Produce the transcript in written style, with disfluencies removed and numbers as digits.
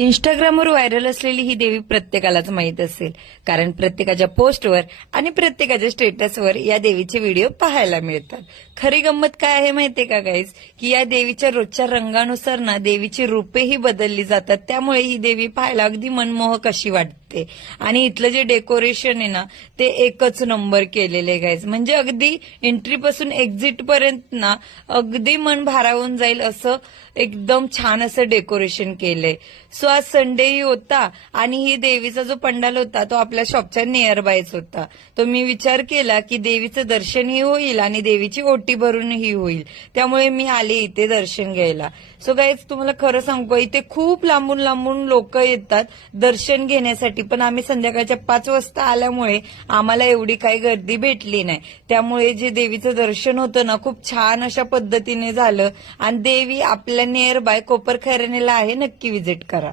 इंस्टाग्रामवर व्हायरल असलेली ही देवी प्रत्येकालाच माहीत असेल, कारण प्रत्येकाच्या पोस्टवर आणि प्रत्येकाच्या स्टेटसवर या देवीचे व्हिडिओ पाहायला मिळतात. खरी गंमत काय आहे माहितीये का गाईज, की या देवीच्या रोजच्या रंगानुसार ना देवीची रूपेही बदलली जातात. त्यामुळे ही देवी पाहायला अगदी मनमोहक अशी वाटते. आणि इथलं जे डेकोरेशन आहे ना ते एकच नंबर केलेले गाईज, म्हणजे अगदी एंट्री पासून एक्झिट पर्यंत ना अगदी मन भारावून जाईल असं एकदम छान असं डेकोरेशन केलंय. सो आज संडेही होता आणि ही देवीचा जो पंडाल होता तो आपल्या शॉपच्या नियर बायच होता. तो मी विचार केला की देवीचं दर्शनही होईल आणि देवीची ओटी भरूनही होईल, त्यामुळे मी आले इथे दर्शन घ्यायला. सो गाईज तुम्हाला खरं सांगू, इथे खूप लांबून लांबून लोक येतात दर्शन घेण्यासाठी, पण आम्ही संध्याकाळच्या 5 वाजता आल्यामुळे आम्हाला एवढी काही गर्दी भेटली नाही. त्यामुळे जे देवीचं दर्शन होतं ना खूप छान अशा पद्धतीने झालं. आणि देवी आपल्या नियर बाय कोपरखैरनेला आहे, नक्की व्हिजिट करा.